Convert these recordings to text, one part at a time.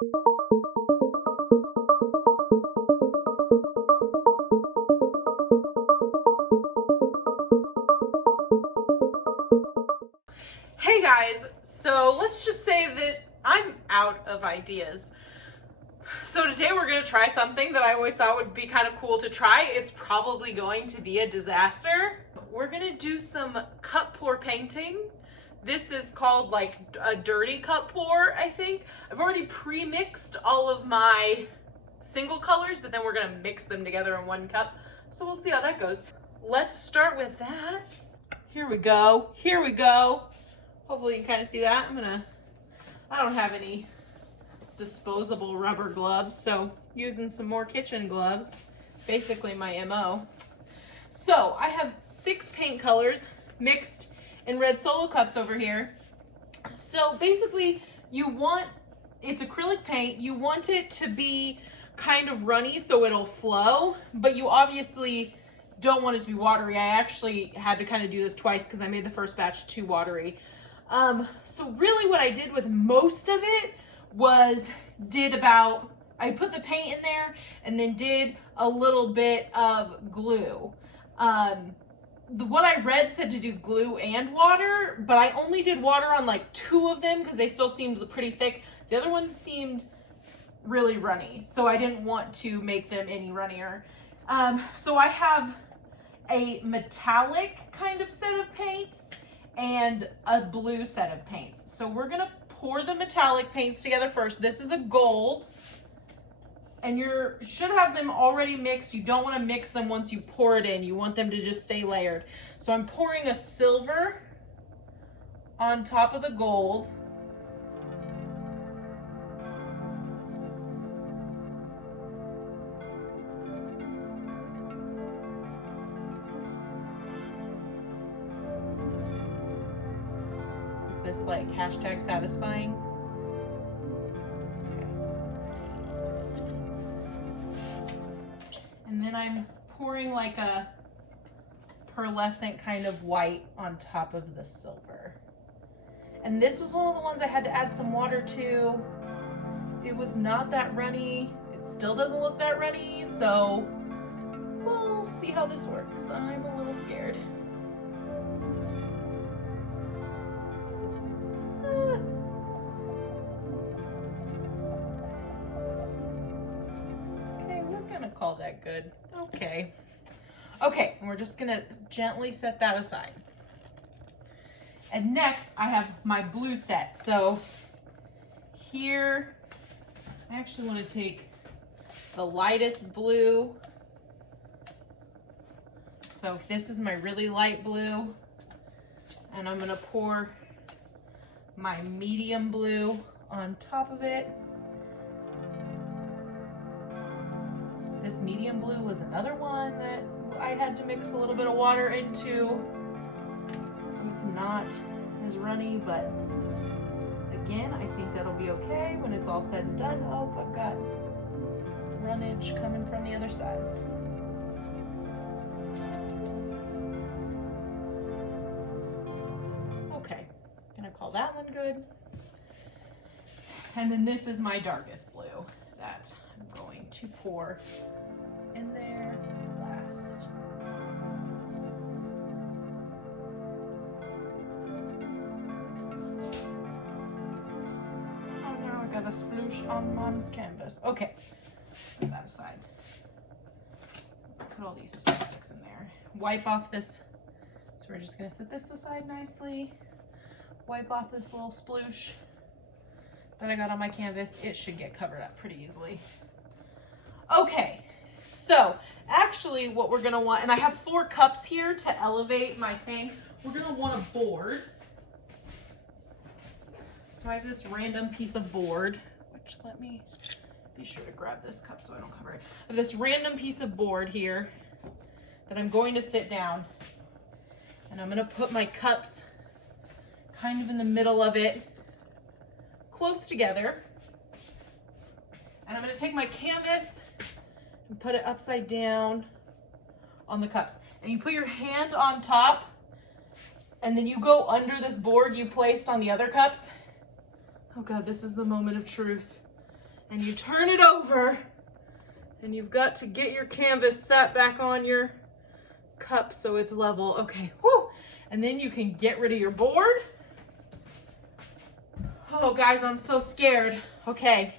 Hey guys, so let's just say that I'm out of ideas. So today we're going to try something that I always thought would be kind of cool to try. It's probably going to be a disaster. We're going to do some cup pour painting. This is called like a dirty cup pour, I think. I've already pre-mixed all of my single colors, but then we're going to mix them together in one cup. So we'll see how that goes. Let's start with that. Here we go. Here we go. Hopefully you can kind of see that. I don't have any disposable rubber gloves, so using some more kitchen gloves, basically my MO. So I have 6 paint colors mixed in red Solo cups over here. So basically it's acrylic paint, you want it to be kind of runny so it'll flow, but you obviously don't want it to be watery. I actually had to kind of do this twice because I made the first batch too watery. So really what I did with most of it was I put the paint in there and then did a little bit of glue. What I read said to do glue and water, but I only did water on like 2 of them because they still seemed pretty thick. The other ones seemed really runny, so I didn't want to make them any runnier. So I have a metallic kind of set of paints and a blue set of paints. So we're gonna pour the metallic paints together first. This is a gold, and you should have them already mixed. You don't want to mix them once you pour it in. You want them to just stay layered. So I'm pouring a silver on top of the gold. This like #satisfying. And then I'm pouring like a pearlescent kind of white on top of the silver. And this was one of the ones I had to add some water to. It was not that runny. It still doesn't look that runny, so we'll see how this works. I'm a little scared. Call that good. Okay, and we're just gonna gently set that aside. And next I have my blue set. So here I actually want to take the lightest blue. So this is my really light blue, and I'm gonna pour my medium blue on top of it. This medium blue was another one that I had to mix a little bit of water into, so it's not as runny, but again, I think that'll be okay when it's all said and done. Oh, I've got runnage coming from the other side. Okay, gonna call that one good. And then this is my darkest blue that I'm going to pour in there last. Oh, now I got a sploosh on my canvas. Okay, set that aside. Put all these sticks in there. Wipe off this. So we're just gonna set this aside nicely. Wipe off this little sploosh that I got on my canvas. It should get covered up pretty easily. Okay, so actually what we're gonna want, and I have 4 cups here to elevate my thing. We're gonna want a board. So I have this random piece of board, which let me be sure to grab this cup so I don't cover it. I have this random piece of board here that I'm going to sit down, and I'm gonna put my cups kind of in the middle of it, close together. And I'm gonna take my canvas and put it upside down on the cups. And you put your hand on top, and then you go under this board you placed on the other cups. Oh God, this is the moment of truth. and you turn it over, and you've got to get your canvas set back on your cup so it's level. Okay, whoo. And then you can get rid of your board. Oh, guys, I'm so scared. Okay.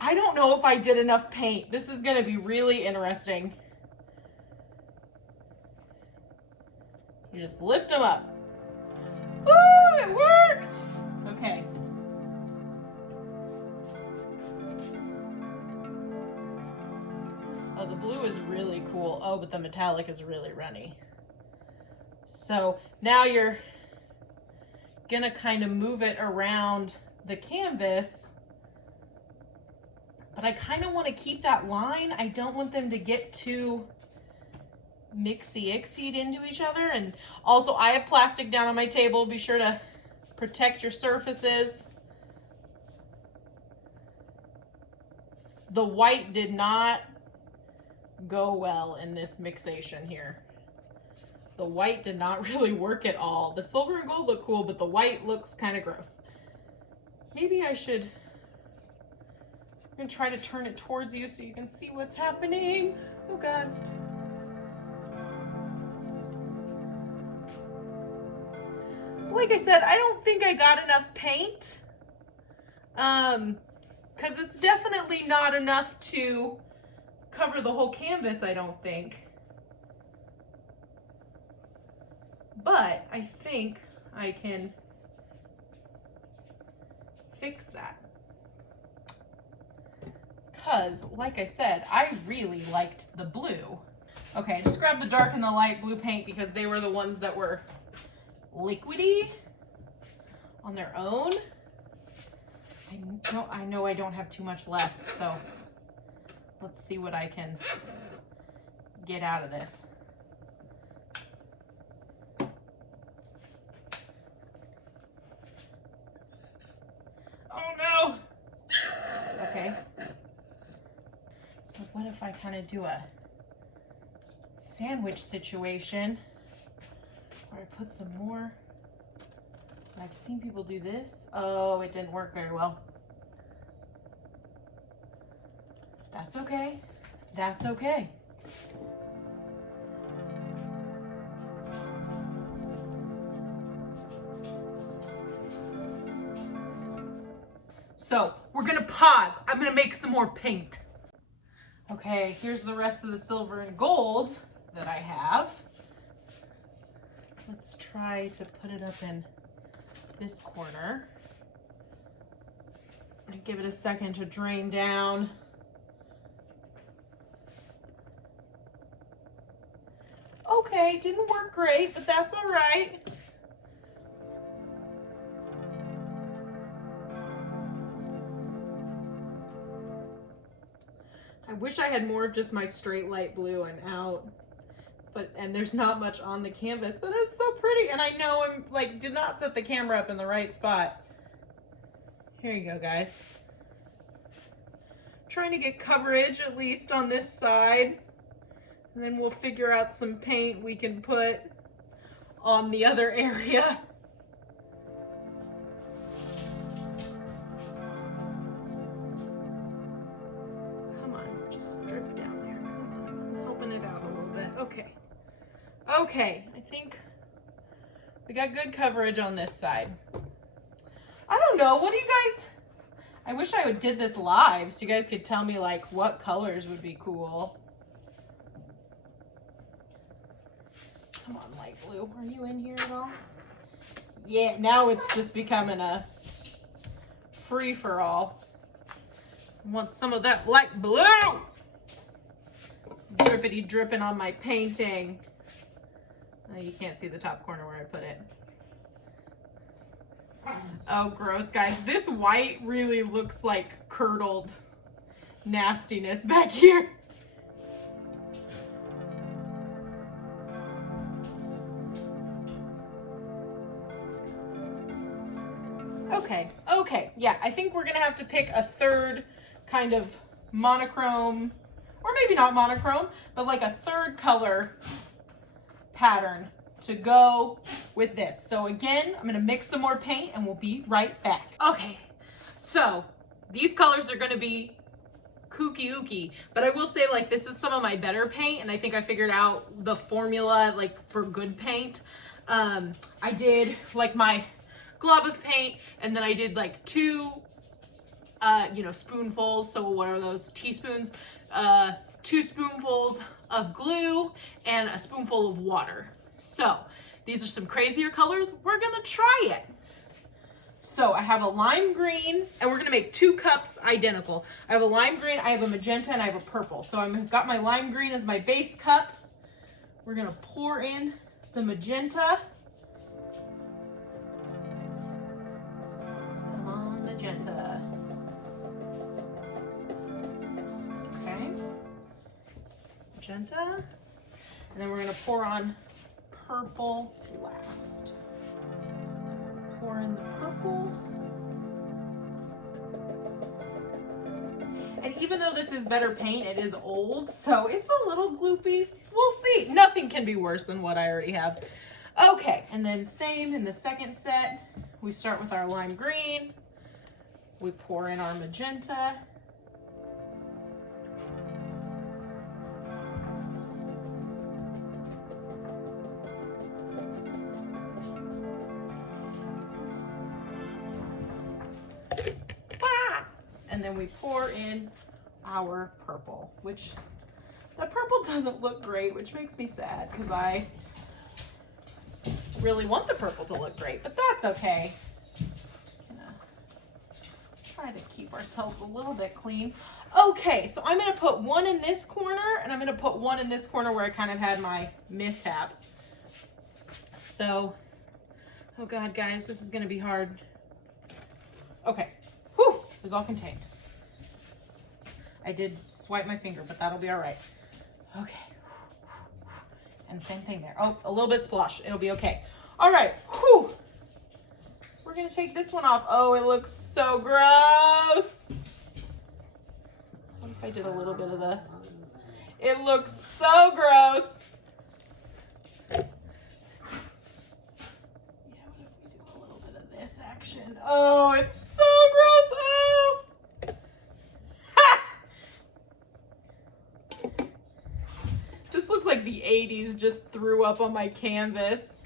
I don't know if I did enough paint. This is gonna be really interesting. You just lift them up. Woo, it worked! Okay. Oh, the blue is really cool. Oh, but the metallic is really runny. So now you're gonna kind of move it around the canvas, but I kind of want to keep that line. I don't want them to get too mixy-ixied into each other. And also, I have plastic down on my table. Be sure to protect your surfaces. The white did not go well in this mixation here. The white did not really work at all. The silver and gold look cool, but the white looks kind of gross. Maybe I should, I'm gonna try to turn it towards you so you can see what's happening. Oh God. Like I said, I don't think I got enough paint. Because it's definitely not enough to cover the whole canvas, I don't think. But I think I can fix that. Because, like I said, I really liked the blue. Okay, I just grabbed the dark and the light blue paint because they were the ones that were liquidy on their own. I know I don't have too much left, so let's see what I can get out of this. Oh no! Okay. So what if I kind of do a sandwich situation where I put some more? I've seen people do this. Oh, it didn't work very well. That's okay. That's okay. So we're gonna pause. I'm gonna make some more paint. Okay, here's the rest of the silver and gold that I have. Let's try to put it up in this corner. And give it a second to drain down. Okay, didn't work great, but that's all right. I wish I had more of just my straight light blue and out. And there's not much on the canvas, but it's so pretty. And I know I'm like, did not set the camera up in the right spot. Here you go, guys. Trying to get coverage at least on this side. And then we'll figure out some paint we can put on the other area. Come on, just drip down there. Come on, I'm helping it out a little bit. Okay. Okay, I think we got good coverage on this side. I don't know, what do you guys, I wish I did this live so you guys could tell me like what colors would be cool. Come on, light blue, are you in here at all? Yeah, now it's just becoming a free-for-all. I want some of that light blue. Drippity dripping on my painting. You can't see the top corner where I put it. Oh, gross, guys. This white really looks like curdled nastiness back here. Okay, yeah, I think we're gonna have to pick a third kind of monochrome, or maybe not monochrome, but like a third color pattern to go with this. So again, I'm gonna mix some more paint and we'll be right back. Okay, so these colors are going to be kooky ooky, but I will say, like, this is some of my better paint, and I think I figured out the formula, like, for good paint. I did like my glob of paint, and then I did like 2 you know, spoonfuls, so what are those, teaspoons, 2 spoonfuls of glue and a spoonful of water. So these are some crazier colors. We're gonna try it. So I have a lime green, and we're gonna make 2 cups identical. I have a lime green, I have a magenta, and I have a purple. So I've got my lime green as my base cup. We're gonna pour in the magenta. Come on, magenta. Okay. Magenta. And then we're gonna pour on purple last. So pour in the purple. And even though this is better paint, it is old, so it's a little gloopy. We'll see. Nothing can be worse than what I already have. Okay, and then same in the second set. We start with our lime green. We pour in our magenta. And then we pour in our purple, which the purple doesn't look great, which makes me sad because I really want the purple to look great, but that's okay. Try to keep ourselves a little bit clean. Okay, so I'm gonna put 1 in this corner, and I'm gonna put 1 in this corner where I kind of had my mishap. So, oh God, guys, this is gonna be hard. Okay, whew, it was all contained. I did swipe my finger, but that'll be all right. Okay. And same thing there. Oh, a little bit splosh. It'll be okay. All right. Whew. We're going to take this one off. Oh, it looks so gross. What if I did a little bit of the... It looks so gross. Yeah, what if we do a little bit of this action? Oh, it's so gross. Oh. This looks like the 80s just threw up on my canvas.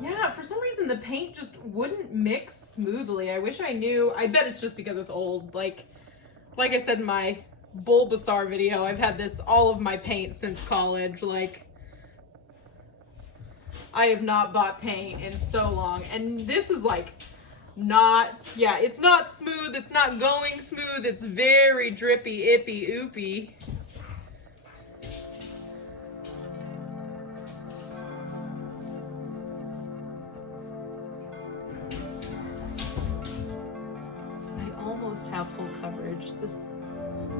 Yeah, for some reason the paint just wouldn't mix smoothly. I wish I knew. I bet it's just because it's old. Like I said in my Bulbasaur video, I've had this, all of my paint since college. Like, I have not bought paint in so long, and this is like not, yeah, it's not smooth, it's not going smooth, it's very drippy, ippy, oopy. I almost have full coverage.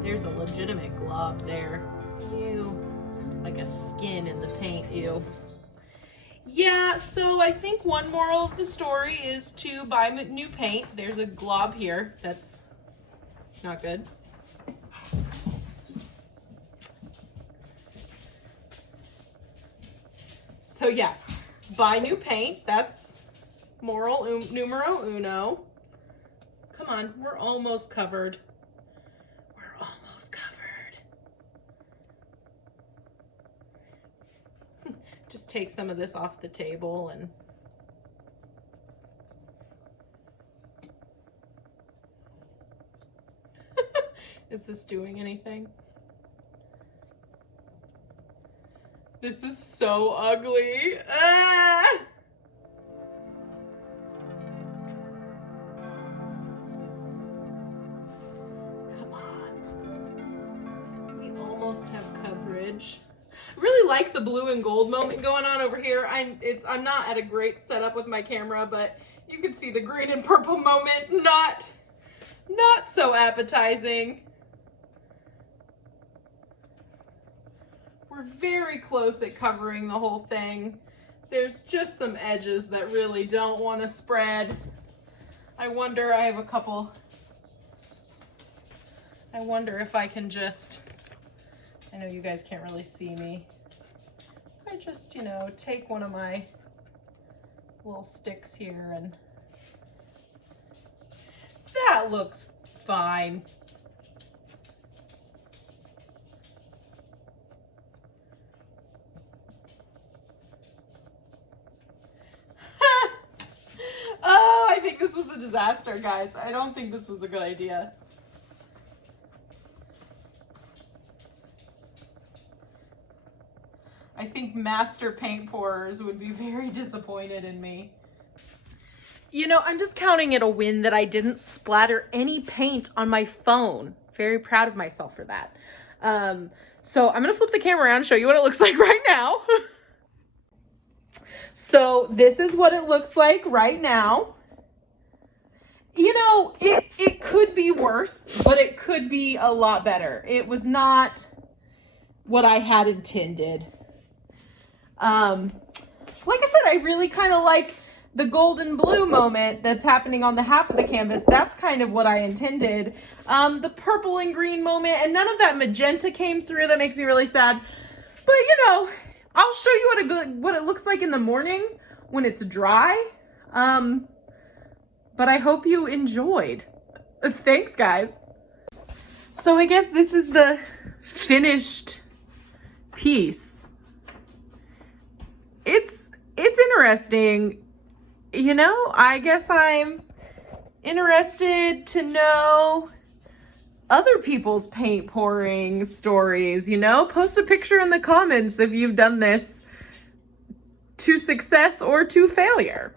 There's a legitimate glob there. Ew. Like a skin in the paint. Ew. Yeah, so I think one moral of the story is to buy new paint. There's a glob here. That's not good. So yeah, buy new paint. That's moral numero uno. Come on, we're almost covered. Just take some of this off the table and is this doing anything? This is so ugly. Ah! Come on. We almost have coverage. Really like the blue and gold moment going on over here. I'm not at a great setup with my camera, but you can see the green and purple moment. Not so appetizing. We're very close at covering the whole thing. There's just some edges that really don't want to spread. I I wonder, I have a couple. I wonder if I can just, I know you guys can't really see me. I just, you know, take one of my little sticks here and that looks fine. Oh, I think this was a disaster, guys. I don't think this was a good idea. I think master paint pourers would be very disappointed in me. You know, I'm just counting it a win that I didn't splatter any paint on my phone. Very proud of myself for that. So I'm gonna flip the camera around and show you what it looks like right now. So this is what it looks like right now. You know, it could be worse, but it could be a lot better. It was not what I had intended. Like I said, I really kind of like the golden blue moment that's happening on the half of the canvas. That's kind of what I intended. The purple and green moment, and none of that magenta came through. That makes me really sad. But you know, I'll show you what it looks like in the morning when it's dry. But I hope you enjoyed. Thanks, guys. So I guess this is the finished piece. It's interesting. You know, I guess I'm interested to know other people's paint pouring stories, you know? Post a picture in the comments if you've done this to success or to failure.